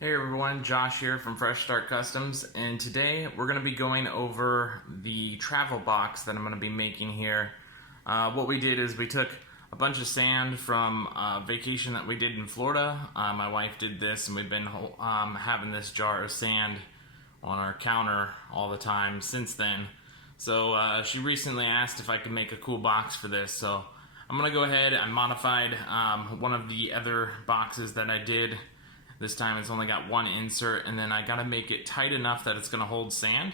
Hey everyone, Josh here from Fresh Start Customs, and today we're going to be going over the travel box that I'm going to be making here. What we did is we took a bunch of sand from a vacation that we did in Florida. My wife did this, and we've been having this jar of sand on our counter all the time since then. So she recently asked if I could make a cool box for this, so I'm going to go ahead and modified one of the other boxes that I did. This time it's only got one insert, and then I gotta make it tight enough that it's gonna hold sand.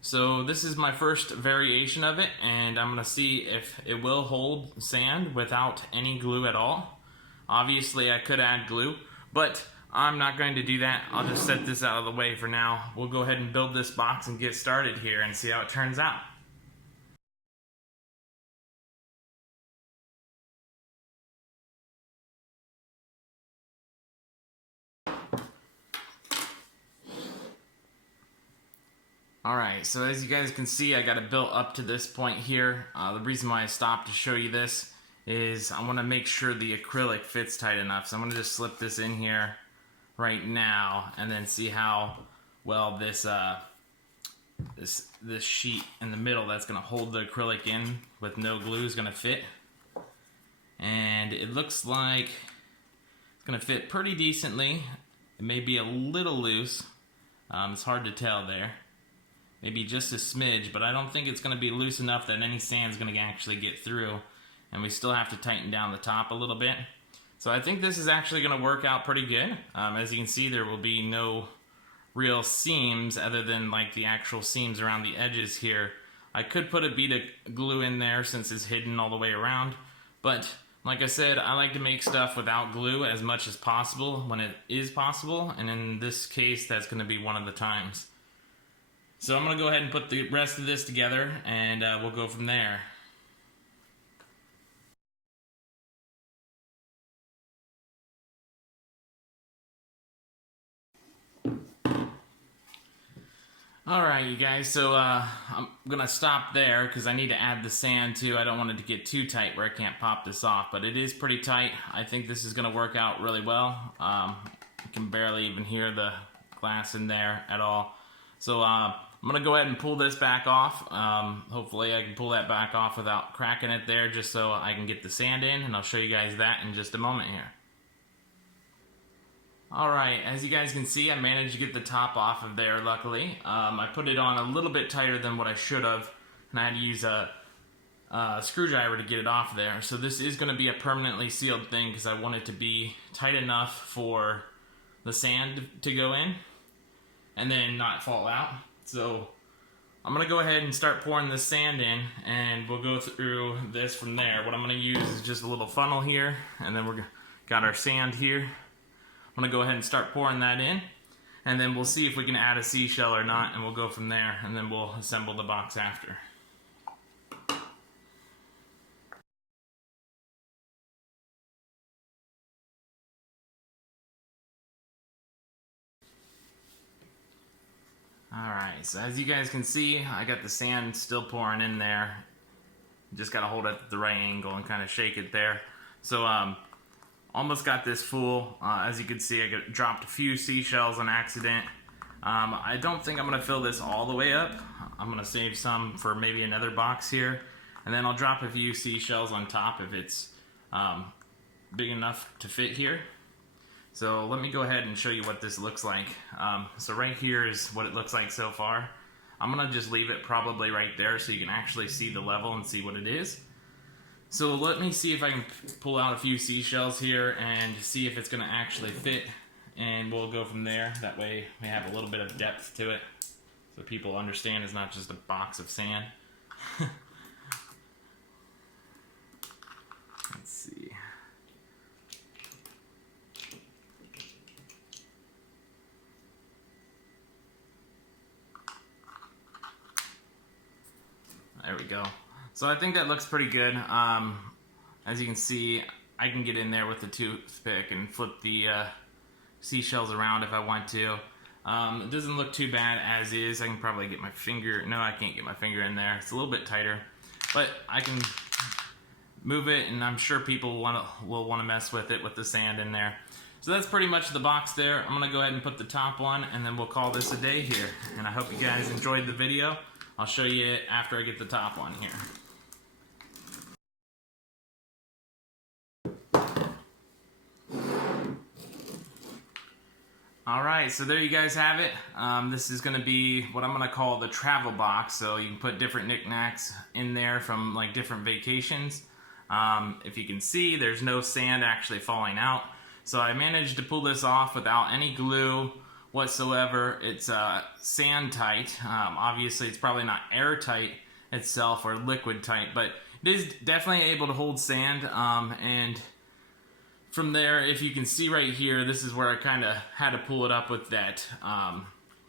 So this is my first variation of it, and I'm gonna see if it will hold sand without any glue at all. Obviously I could add glue, but I'm not going to do that. I'll just set this out of the way for now. We'll go ahead and build this box and get started here and see how it turns out. Alright, so as you guys can see, I got it built up to this point here. The reason why I stopped to show you this is I want to make sure the acrylic fits tight enough. So I'm going to just slip this in here right now and then see how well this this sheet in the middle that's going to hold the acrylic in with no glue is going to fit. And it looks like it's going to fit pretty decently. It may be a little loose. It's hard to tell there. Maybe just a smidge, but I don't think it's going to be loose enough that any sand's going to actually get through. And we still have to tighten down the top a little bit. So I think this is actually going to work out pretty good. As you can see, there will be no real seams other than like the actual seams around the edges here. I could put a bead of glue in there since it's hidden all the way around. But like I said, I like to make stuff without glue as much as possible when it is possible. And in this case, that's going to be one of the times. So I'm going to go ahead and put the rest of this together, and we'll go from there. Alright you guys, so I'm going to stop there because I need to add the sand too. I don't want it to get too tight where I can't pop this off, but it is pretty tight. I think this is going to work out really well. You can barely even hear the glass in there at all. So I'm going to go ahead and pull this back off. Hopefully I can pull that back off without cracking it there, just so I can get the sand in, and I'll show you guys that in just a moment here. Alright, as you guys can see, I managed to get the top off of there, luckily. I put it on a little bit tighter than what I should have, and I had to use a screwdriver to get it off there. So this is going to be a permanently sealed thing because I want it to be tight enough for the sand to go in and then not fall out. So I'm going to go ahead and start pouring this sand in, and we'll go through this from there. What I'm going to use is just a little funnel here, and then we've got our sand here. I'm going to go ahead and start pouring that in, and then we'll see if we can add a seashell or not, and we'll go from there, and then we'll assemble the box after. Alright, so as you guys can see, I got the sand still pouring in there. Just got to hold it at the right angle and kind of shake it there. So almost got this full. As you can see, I dropped a few seashells on accident. I don't think I'm going to fill this all the way up. I'm going to save some for maybe another box here. And then I'll drop a few seashells on top if it's big enough to fit here. So let me go ahead and show you what this looks like. So right here is what it looks like so far. I'm going to just leave it probably right there so you can actually see the level and see what it is. So let me see if I can pull out a few seashells here and see if it's going to actually fit, and we'll go from there. That way we have a little bit of depth to it so people understand it's not just a box of sand. Let's see. There we go. So I think that looks pretty good. As you can see, I can get in there with the toothpick and flip the seashells around if I want to. It doesn't look too bad as is. I can probably get my finger. No, I can't get my finger in there. It's a little bit tighter, but I can move it, and I'm sure people will want to mess with it with the sand in there. So that's pretty much the box there. I'm gonna go ahead and put the top on, and then we'll call this a day here. And I hope you guys enjoyed the video. I'll show you it after I get the top on here. Alright, so there you guys have it. This is going to be what I'm going to call the travel box. So you can put different knickknacks in there from like different vacations. If you can see, there's no sand actually falling out. So I managed to pull this off without any glue whatsoever. It's sand tight. Obviously it's probably not airtight itself or liquid tight, but it is definitely able to hold sand. And from there, if you can see right here, this is where I kind of had to pull it up with that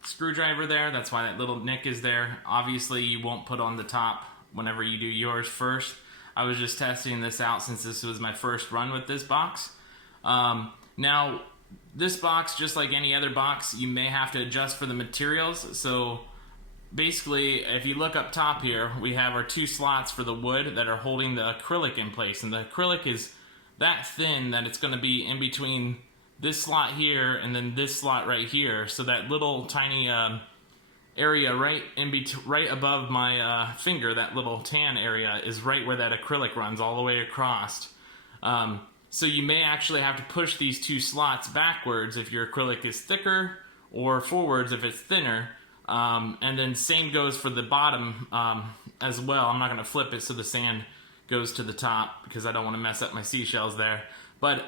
screwdriver there. That's why that little nick is there. Obviously, you won't put on the top whenever you do yours first. I was just testing this out since this was my first run with this box. Now, this box, just like any other box, you may have to adjust for the materials. So basically, if you look up top here, we have our two slots for the wood that are holding the acrylic in place. And the acrylic is that thin that it's going to be in between this slot here and then this slot right here. So that little tiny area right above my finger, that little tan area, is right where that acrylic runs all the way across. So you may actually have to push these two slots backwards if your acrylic is thicker, or forwards if it's thinner. And then same goes for the bottom as well. I'm not going to flip it so the sand goes to the top because I don't want to mess up my seashells there. But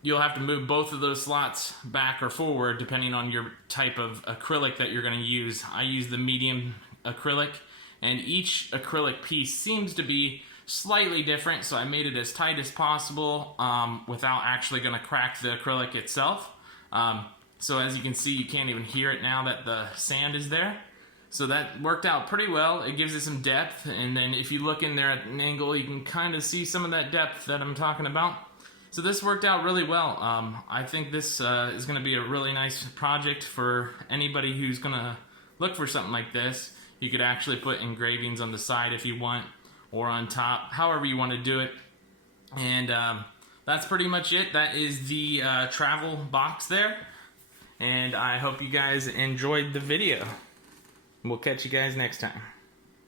you'll have to move both of those slots back or forward depending on your type of acrylic that you're going to use. I use the medium acrylic, and each acrylic piece seems to be slightly different, so I made it as tight as possible without actually going to crack the acrylic itself. So as you can see, you can't even hear it now that the sand is there. So that worked out pretty well. It gives it some depth, and then if you look in there at an angle, you can kind of see some of that depth that I'm talking about. So this worked out really well. I think this is going to be a really nice project for anybody who's going to look for something like this. You could actually put engravings on the side if you want, or on top, however you want to do it. And that's pretty much it. That is the travel box there. And I hope you guys enjoyed the video. We'll catch you guys next time.